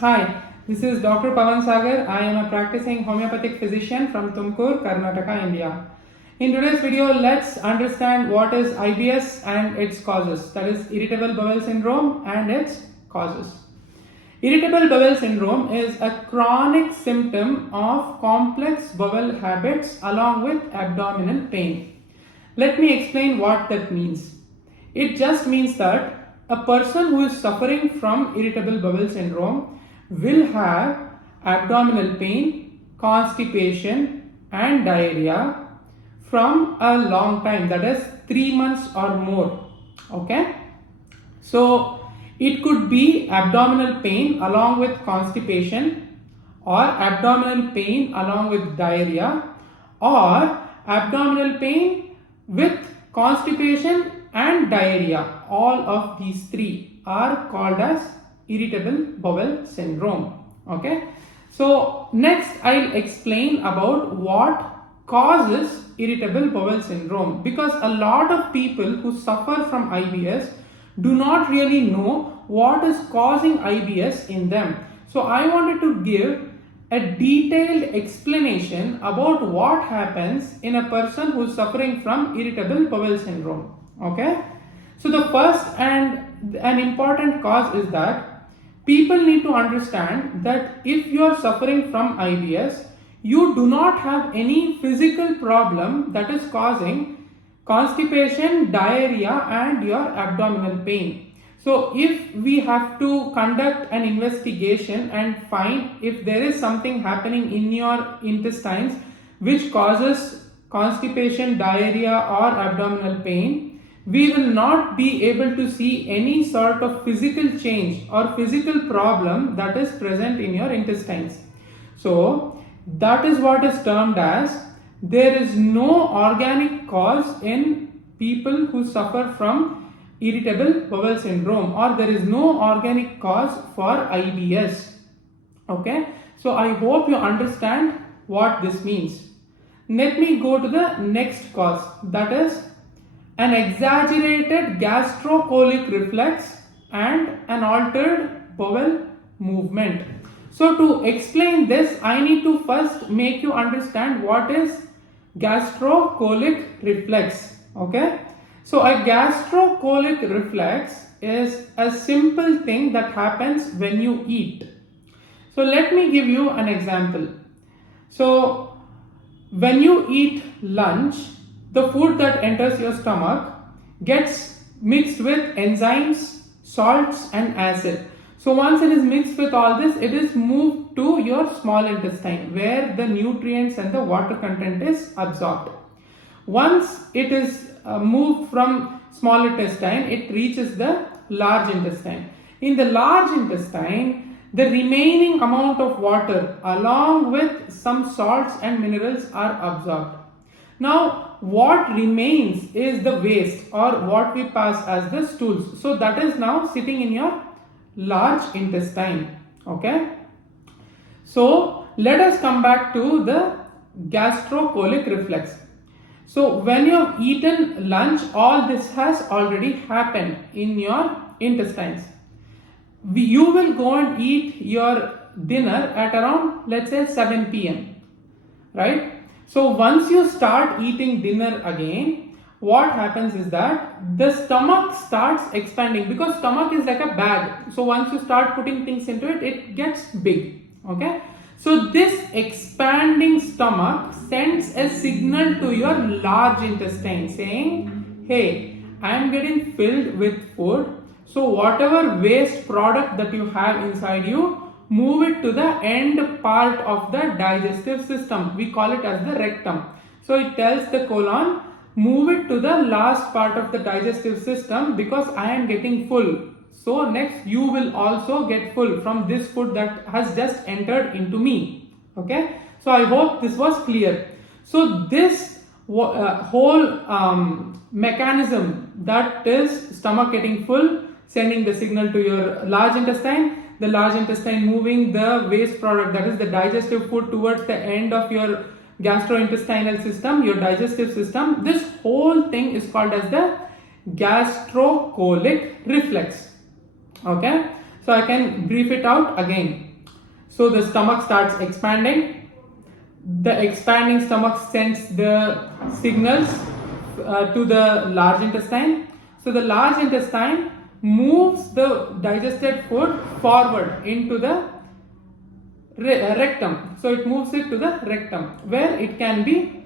Hi, this is Dr. Pawan Saagar. I am a practicing homeopathic physician from Tumkur, Karnataka, India. In today's video, let's understand what is IBS and its causes, that is irritable bowel syndrome and its causes. Irritable bowel syndrome is a chronic symptom of complex bowel habits along with abdominal pain. Let me explain what that means. It just means that a person who is suffering from irritable bowel syndrome will have abdominal pain, constipation, and diarrhea from a long time, that is 3 months or more. Okay, so it could be abdominal pain along with constipation, or abdominal pain along with diarrhea, or abdominal pain with constipation and diarrhea. All of these three are called as irritable bowel syndrome. Okay, so next I'll explain about what causes irritable bowel syndrome, because a lot of people who suffer from IBS do not really know what is causing IBS in them. So I wanted to give a detailed explanation about what happens in a person who is suffering from irritable bowel syndrome. Okay, so the first and an important cause is that people need to understand that if you are suffering from IBS, you do not have any physical problem that is causing constipation, diarrhea, and your abdominal pain. So if we have to conduct an investigation and find if there is something happening in your intestines which causes constipation, diarrhea, or abdominal pain, we will not be able to see any sort of physical change or physical problem that is present in your intestines. So that is what is termed as there is no organic cause in people who suffer from irritable bowel syndrome, or there is no organic cause for IBS. Okay, so I hope you understand what this means. Let me go to the next cause, that is an exaggerated gastrocolic reflex and an altered bowel movement. So to explain this, I need to first make you understand what is gastrocolic reflex. Okay, so a gastrocolic reflex is a simple thing that happens when you eat. So let me give you an example. So when you eat lunch, the food that enters your stomach gets mixed with enzymes, salts, and acid. So once it is mixed with all this, it is moved to your small intestine where the nutrients and the water content is absorbed. Once it is moved from small intestine, it reaches the large intestine. In the large intestine, the remaining amount of water along with some salts and minerals are absorbed. Now what remains is the waste, or what we pass as the stools. So that is now sitting in your large intestine. Okay, so let us come back to the gastrocolic reflex. So when you have eaten lunch, all this has already happened in your intestines. You will go and eat your dinner at around, let's say, 7 p.m. right? So once you start eating dinner again, what happens is that the stomach starts expanding, because stomach is like a bag. So once you start putting things into it, it gets big. Okay, so this expanding stomach sends a signal to your large intestine saying, hey, I am getting filled with food, so whatever waste product that you have inside you, move it to the end part of the digestive system. We call it as the rectum. So it tells the colon, move it to the last part of the digestive system because I am getting full. So next you will also get full from this food that has just entered into me. Okay, so I hope this was clear. So this whole mechanism, that is stomach getting full, sending the signal to your large intestine, the large intestine moving the waste product, that is the digestive food, towards the end of your gastrointestinal system, your digestive system. This whole thing is called as the gastrocolic reflex. Okay, so I can brief it out again. So the stomach starts expanding. The expanding stomach sends the signals to the large intestine. So the large intestine moves the digested food forward into the rectum. So it moves it to the rectum where it can be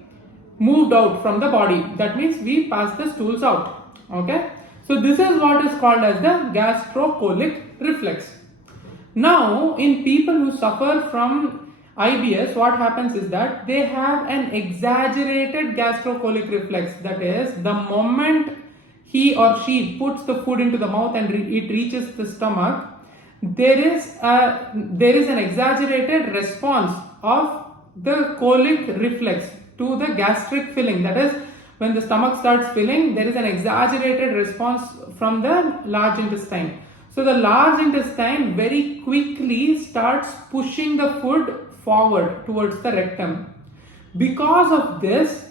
moved out from the body. That means we pass the stools out. Okay. So this is what is called as the gastrocolic reflex. Now in people who suffer from IBS, what happens is that they have an exaggerated gastrocolic reflex. That is, the moment he or she puts the food into the mouth and it reaches the stomach, there is an exaggerated response of the colic reflex to the gastric filling. That is, when the stomach starts filling, there is an exaggerated response from the large intestine. So the large intestine very quickly starts pushing the food forward towards the rectum. Because of this,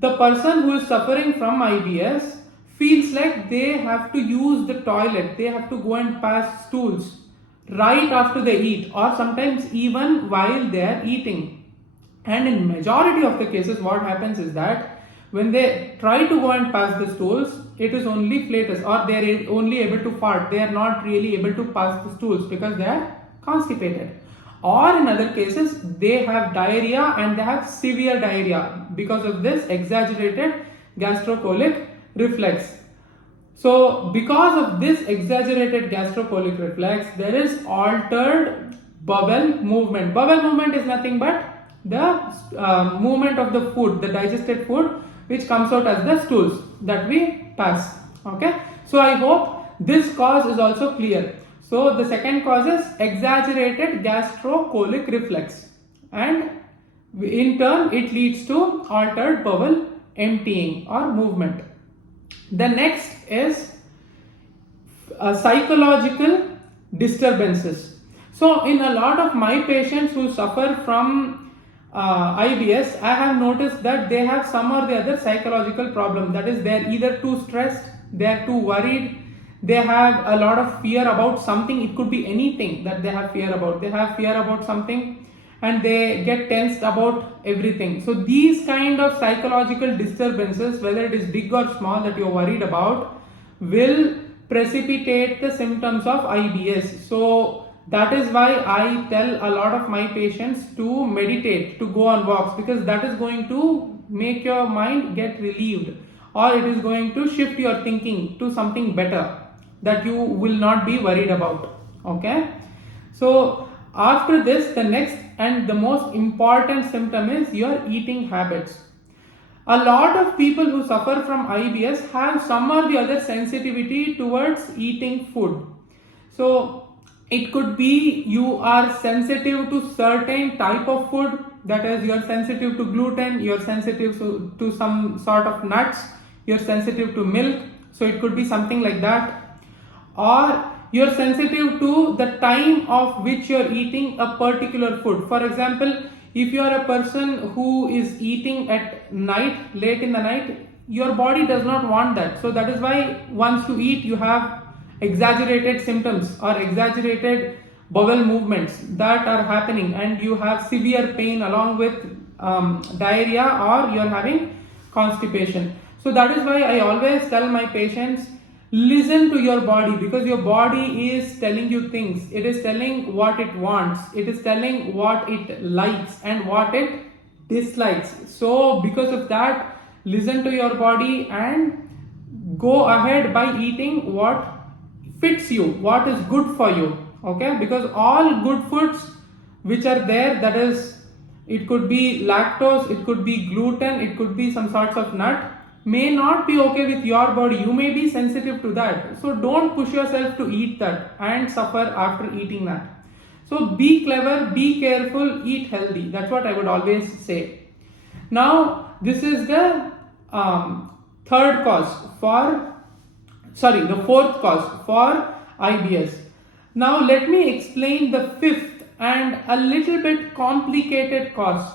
the person who is suffering from IBS feels like they have to use the toilet, they have to go and pass stools right after they eat, or sometimes even while they are eating. And in majority of the cases, what happens is that when they try to go and pass the stools, it is only flatus, or they are only able to fart. They are not really able to pass the stools because they are constipated. Or in other cases, they have diarrhea and they have severe diarrhea because of this exaggerated gastrocolic reflex. So because of this exaggerated gastrocolic reflex, there is altered bowel movement. Bowel movement is nothing but the movement of the food, the digested food, which comes out as the stools that we pass. Okay. So I hope this cause is also clear. So the second cause is exaggerated gastrocolic reflex, and in turn it leads to altered bowel emptying or movement. The next is psychological disturbances. So in a lot of my patients who suffer from IBS, I have noticed that they have some or the other psychological problem. That is, they are either too stressed, they are too worried, they have a lot of fear about something. It could be anything that they have fear about. They have fear about something and they get tensed about everything. So these kind of psychological disturbances, whether it is big or small, that you're worried about, will precipitate the symptoms of IBS. So that is why I tell a lot of my patients to meditate, to go on walks, because that is going to make your mind get relieved, or it is going to shift your thinking to something better that you will not be worried about. Okay. So after this, the next and the most important symptom is your eating habits. A lot of people who suffer from IBS have some or the other sensitivity towards eating food. So it could be you are sensitive to certain type of food, that is, you are sensitive to gluten, you are sensitive to some sort of nuts, you are sensitive to milk. So it could be something like that. Or you're sensitive to the time of which you're eating a particular food. For example, if you are a person who is eating at night, late in the night, your body does not want that. So that is why once you eat, you have exaggerated symptoms or exaggerated bowel movements that are happening, and you have severe pain along with diarrhea, or you're having constipation. So that is why I always tell my patients, listen to your body, because your body is telling you things. It is telling what it wants, it is telling what it likes and what it dislikes. So because of that, listen to your body and go ahead by eating what fits you, what is good for you. Okay, because all good foods which are there, that is, it could be lactose, it could be gluten, it could be some sorts of nut, may not be okay with your body. You may be sensitive to that. So don't push yourself to eat that and suffer after eating that. So be clever, be careful, eat healthy. That's what I would always say. Now, this is the fourth cause for IBS. Now let me explain the fifth and a little bit complicated cause.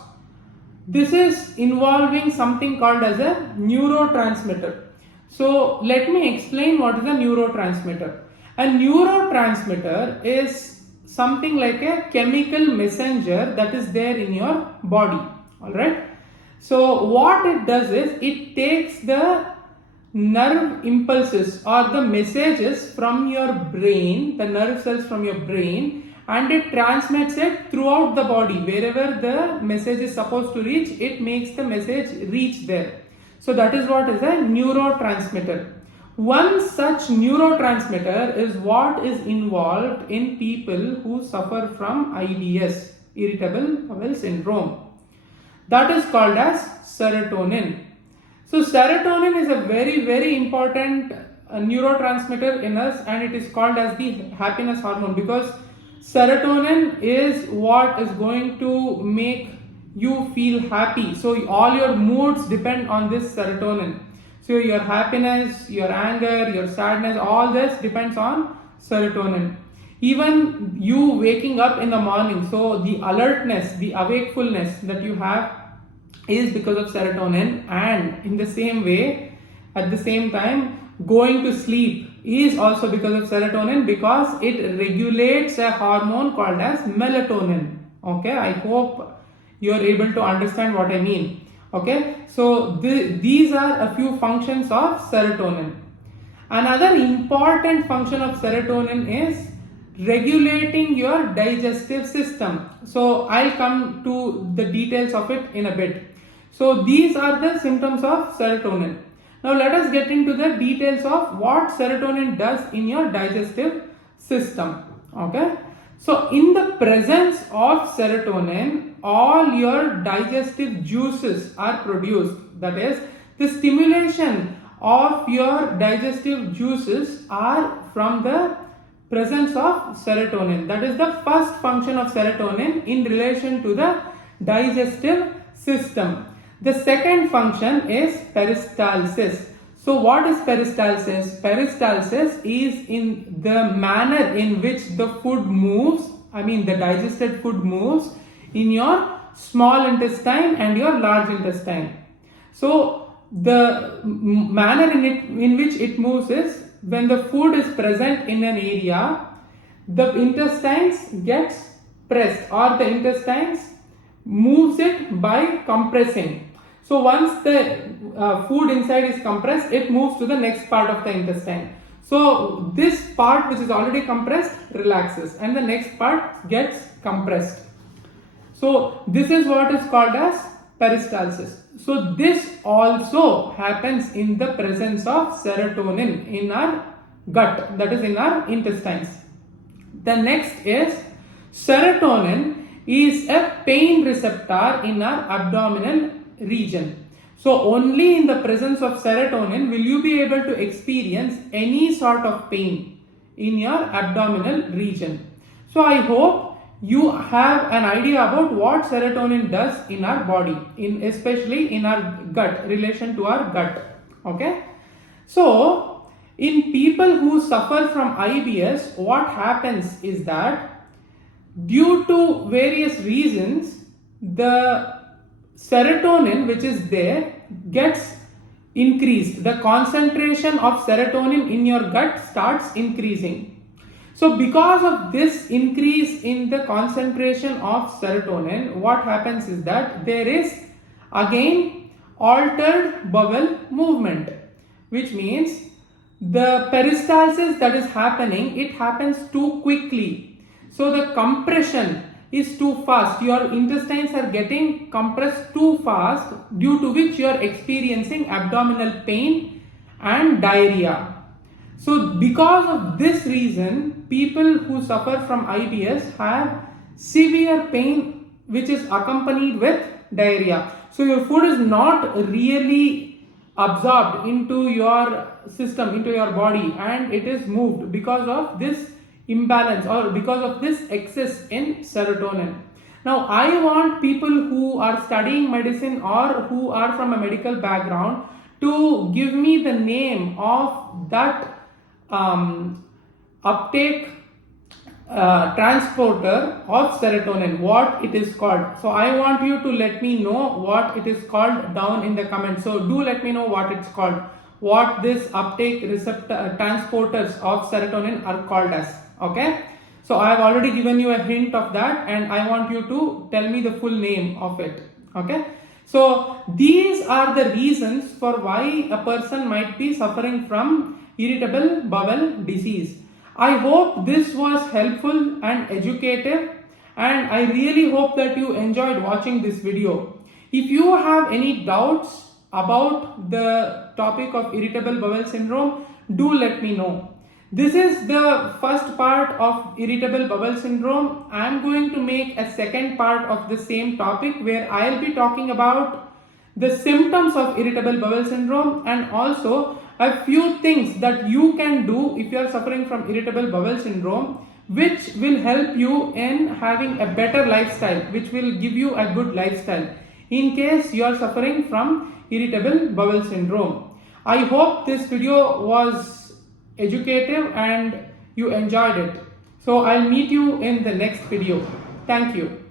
This is involving something called as a neurotransmitter. So let me explain what is a neurotransmitter. A neurotransmitter is something like a chemical messenger that is there in your body. All right. So what it does is it takes the nerve impulses or the messages from your brain, the nerve cells from your brain, and it transmits it throughout the body. Wherever the message is supposed to reach, it makes the message reach there. So that is what is a neurotransmitter. One such neurotransmitter is what is involved in people who suffer from IBS, irritable bowel syndrome. That is called as serotonin. So serotonin is a very, very important neurotransmitter in us, and it is called as the happiness hormone, because serotonin is what is going to make you feel happy. So all your moods depend on this serotonin. So your happiness, your anger, your sadness, all this depends on serotonin. Even you waking up in the morning, so the alertness, the awakefulness that you have is because of serotonin. And in the same way, at the same time, going to sleep is also because of serotonin, because it regulates a hormone called as melatonin. Okay, I hope you are able to understand what I mean. Okay, so these are a few functions of serotonin. Another important function of serotonin is regulating your digestive system. So I'll come to the details of it in a bit. So these are the symptoms of serotonin. Now let us get into the details of what serotonin does in your digestive system. Okay. So in the presence of serotonin, all your digestive juices are produced. That is, the stimulation of your digestive juices are from the presence of serotonin. That is the first function of serotonin in relation to the digestive system. The second function is peristalsis. So what is peristalsis? Peristalsis is in the manner in which the food moves, the digested food moves in your small intestine and your large intestine. So the manner in which it moves is, when the food is present in an area, the intestines gets pressed, or the intestines moves it by compressing. So once the food inside is compressed, it moves to the next part of the intestine. So this part which is already compressed relaxes, and the next part gets compressed. So this is what is called as peristalsis. So this also happens in the presence of serotonin in our gut, that is in our intestines. The next is, serotonin is a pain receptor in our abdominal region. So only in the presence of serotonin will you be able to experience any sort of pain in your abdominal region. So I hope you have an idea about what serotonin does in our body, especially in our gut, relation to our gut. Okay. So in people who suffer from IBS, what happens is that due to various reasons, the serotonin which is there gets increased. The concentration of serotonin in your gut starts increasing. So because of this increase in the concentration of serotonin, what happens is that there is again altered bowel movement, which means the peristalsis that is happening, it happens too quickly. So the compression is too fast. Your intestines are getting compressed too fast, due to which you are experiencing abdominal pain and diarrhea. So because of this reason, people who suffer from IBS have severe pain which is accompanied with diarrhea. So your food is not really absorbed into your system, into your body, and it is moved because of this imbalance or because of this excess in serotonin. Now I want people who are studying medicine or who are from a medical background to give me the name of that uptake transporter of serotonin, what it is called. So I want you to let me know what it is called down in the comments. So do let me know what it's called, what this uptake receptor transporters of serotonin are called as. Okay, So I have already given you a hint of that, and I want you to tell me the full name of it. Okay. So these are the reasons for why a person might be suffering from irritable bowel disease. I hope this was helpful and educative, and I really hope that you enjoyed watching this video. If you have any doubts about the topic of irritable bowel syndrome, do let me know. This is the first part of irritable bowel syndrome. I am going to make a second part of the same topic where I'll be talking about the symptoms of irritable bowel syndrome and also a few things that you can do if you are suffering from irritable bowel syndrome, which will help you in having a better lifestyle, which will give you a good lifestyle in case you are suffering from irritable bowel syndrome. I hope this video was educative and you enjoyed it. So I'll meet you in the next video. Thank you.